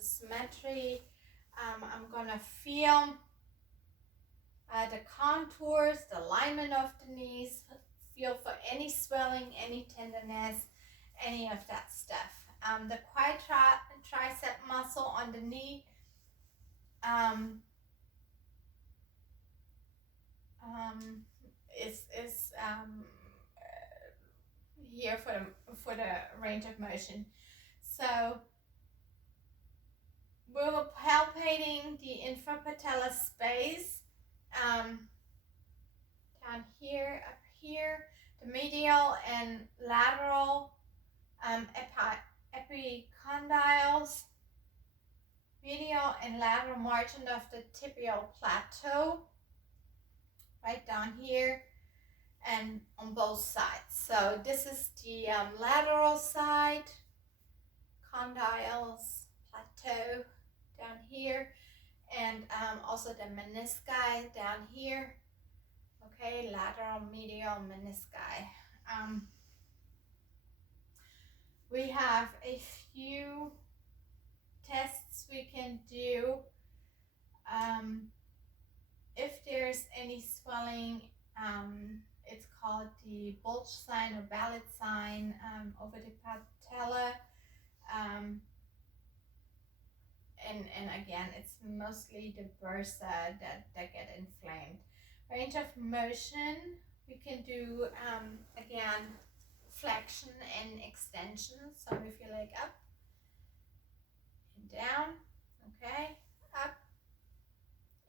symmetry. I'm gonna feel the contours, the alignment of the knees, feel for any swelling, any tenderness, any of that stuff. The quad tricep muscle on the knee is here for the range of motion. So we're palpating the infrapatellar space down here, up here, the medial and lateral epicondyles, medial and lateral margin of the tibial plateau, right down here, and on both sides. So this is the lateral side, condyles, plateau down here, and also the menisci down here. Okay, lateral, medial, menisci. We have a few tests we can do. If there's any swelling, it's called the bulge sign or Ballot sign over the patella. And again, it's mostly the bursa that get inflamed. Range of motion, we can do again, flexion and extension. So if you leg up and down, okay, up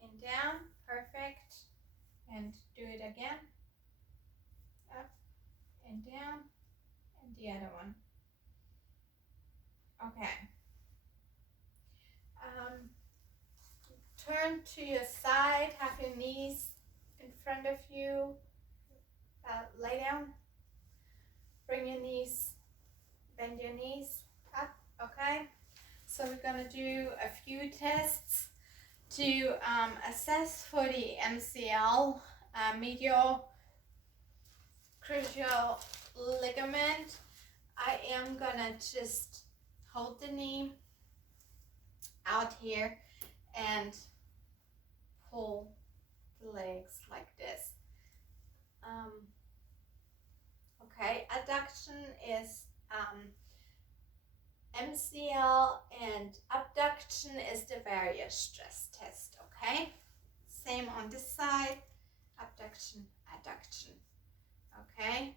and down, perfect. And do it again, up and down, and the other one. Okay. Turn to your side, have your knees in front of you, lay down, bring your knees, bend your knees up, okay? So we're gonna do a few tests to assess for the MCL, medial crucial ligament. I am gonna just hold the knee out here and pull the legs like this. Okay, adduction is MCL and abduction is the various stress test, okay? Same on this side, abduction, adduction, okay?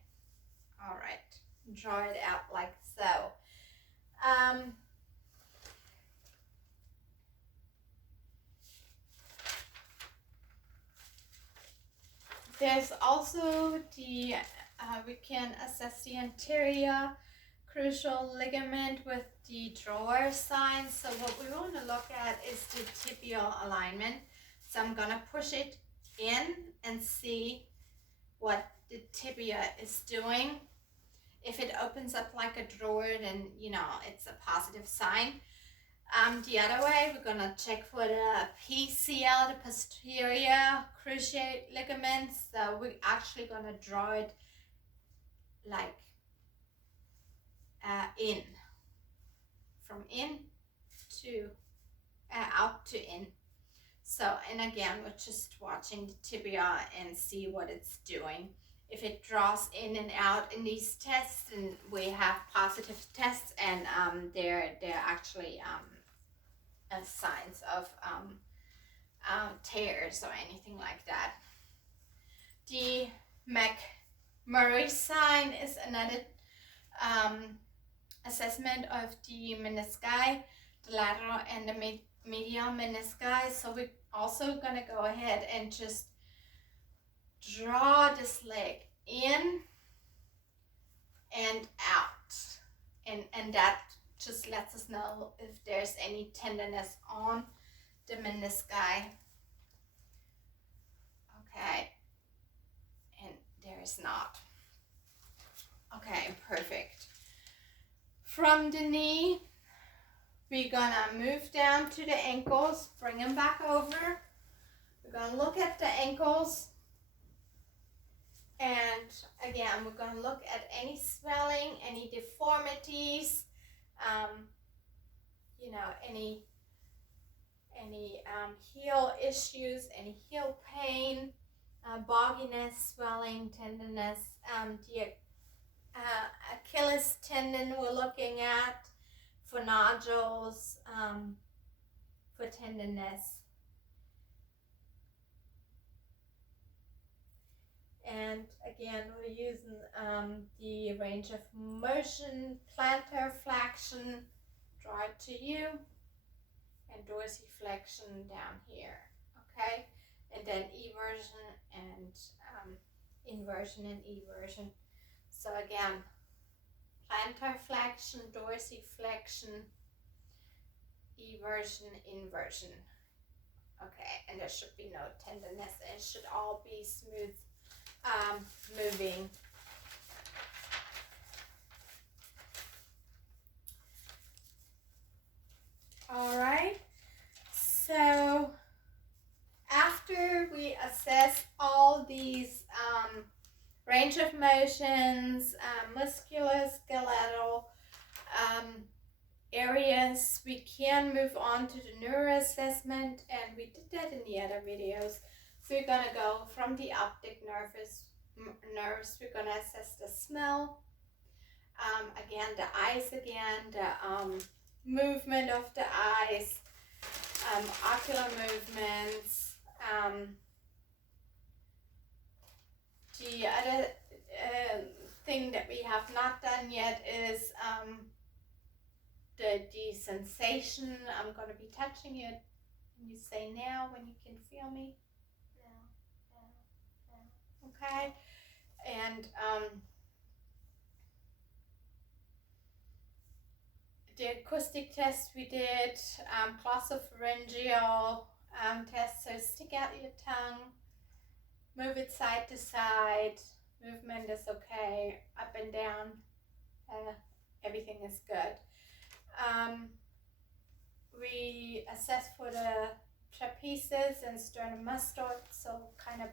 All right, draw it out like so. There's also the, we can assess the anterior crucial ligament with the drawer sign. So what we want to look at is the tibial alignment. So I'm gonna push it in and see what the tibia is doing. If it opens up like a drawer, then you know it's a positive sign. The other way, we're gonna check for the PCL, the posterior cruciate ligament. So we're actually gonna draw it like in, from in to out to in. So, and again, we're just watching the tibia and see what it's doing. If it draws in and out in these tests, then we have positive tests, and they're actually signs of tears or anything like that. The McMurray sign is another assessment of the menisci, the lateral and the medial menisci. So we're also gonna go ahead and just draw this leg in and out, and that just lets us know if there's any tenderness on the menisci. Okay, and there is not. Okay, perfect. From the knee, we're gonna move down to the ankles, bring them back over. We're gonna look at the ankles. And again, we're going to look at any swelling, any deformities. any heel issues, any heel pain, bogginess, swelling, tenderness, the Achilles tendon we're looking at for nodules, for tenderness. And again, we're using the range of motion, plantar flexion, draw it to you, and dorsiflexion down here, okay? And then eversion and inversion and eversion. So again, plantar flexion, dorsiflexion, eversion, inversion. Okay, and there should be no tenderness, and it should all be smooth moving. All right, so after we assess all these range of motions, musculoskeletal areas, we can move on to the neuroassessment, and we did that in the other videos. So we're gonna go from the optic nerves. We're gonna assess the smell, again the eyes, the movement of the eyes, ocular movements. The other thing that we have not done yet is the sensation. I'm going to be touching it, and you say now when you can feel me. Now. Okay, and the acoustic test we did, glossopharyngeal test. So stick out your tongue, move it side to side. Movement is okay, up and down, everything is good. We assess for the trapezius and sternomastoid, so kind of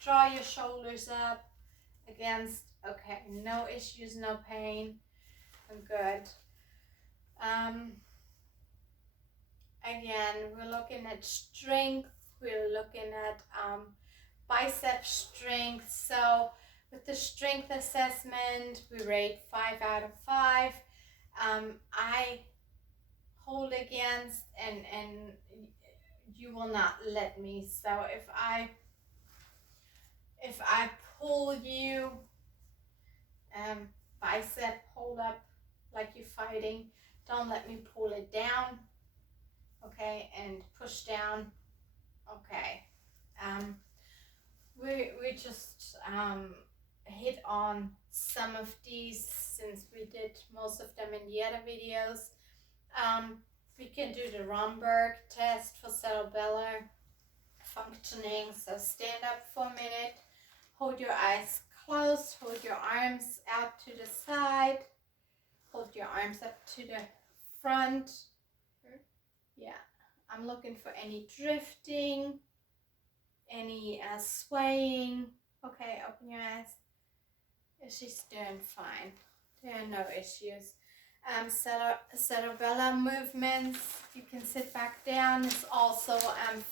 draw your shoulders up against, okay, no issues, no pain, I'm good. Again, we're looking at strength, we're looking at bicep strength. So with the strength assessment, we rate 5 out of 5. I hold against, and you will not let me. So if I pull you, bicep, hold up like you're fighting, don't let me pull it down, okay, and push down, okay. We just hit on some of these since we did most of them in the other videos. We can do the Romberg test for cerebellar functioning. So stand up for a minute, hold your eyes closed, hold your arms out to the side, hold your arms up to the front. Yeah, I'm looking for any drifting, any swaying. Okay, open your eyes. She's doing fine. There are no issues. Cerebellar movements. You can sit back down. It's also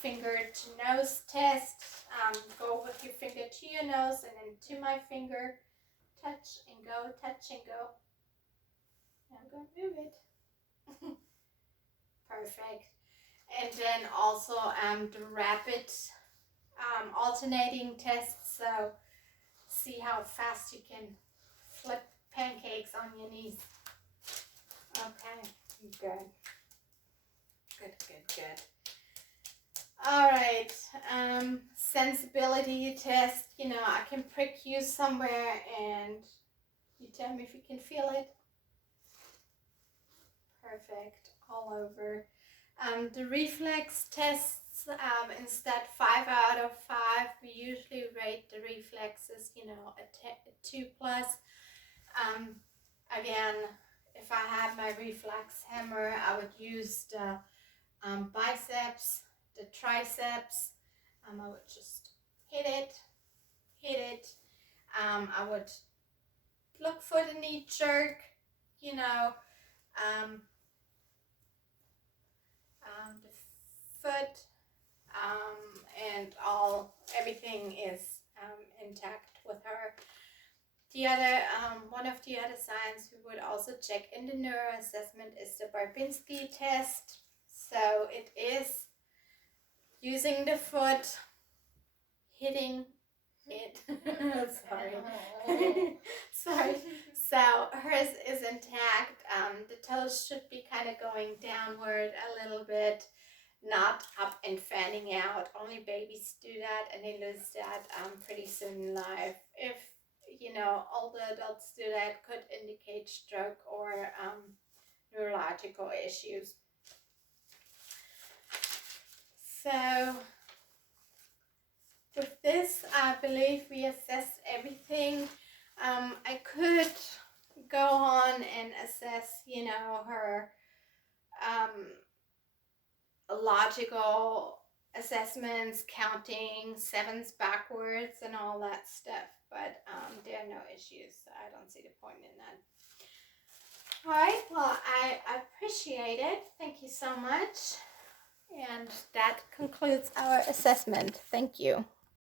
finger to nose test. Go with your finger to your nose and then to my finger. Touch and go, touch and go. I'm going to move it. Perfect. And then also the rapid alternating tests. So see how fast you can flip pancakes on your knees. Okay, good. Good. All right, sensibility test. I can prick you somewhere and you tell me if you can feel it. Perfect, all over. The reflex tests, instead 5 out of 5, we usually rate the reflexes, a 2+. Again, if I had my reflex hammer, I would use the biceps, the triceps. I would just hit it. I would look for the knee jerk, foot, and everything is intact with her. The other, one of the other signs we would also check in the neuro assessment is the Babinski test. So it is using the foot, hitting it. Sorry. Sorry. So hers is intact. The toes should be kind of going downward a little bit, not up and fanning out. Only babies do that, and they lose that pretty soon in life. If older adults do that, could indicate stroke or neurological issues. So with this, I believe we assessed everything. I could go on and assess, her logical assessments, counting sevens backwards and all that stuff, but there are no issues, so I don't see the point in that. All right, well, I appreciate it. Thank you so much. And that concludes our assessment. Thank you.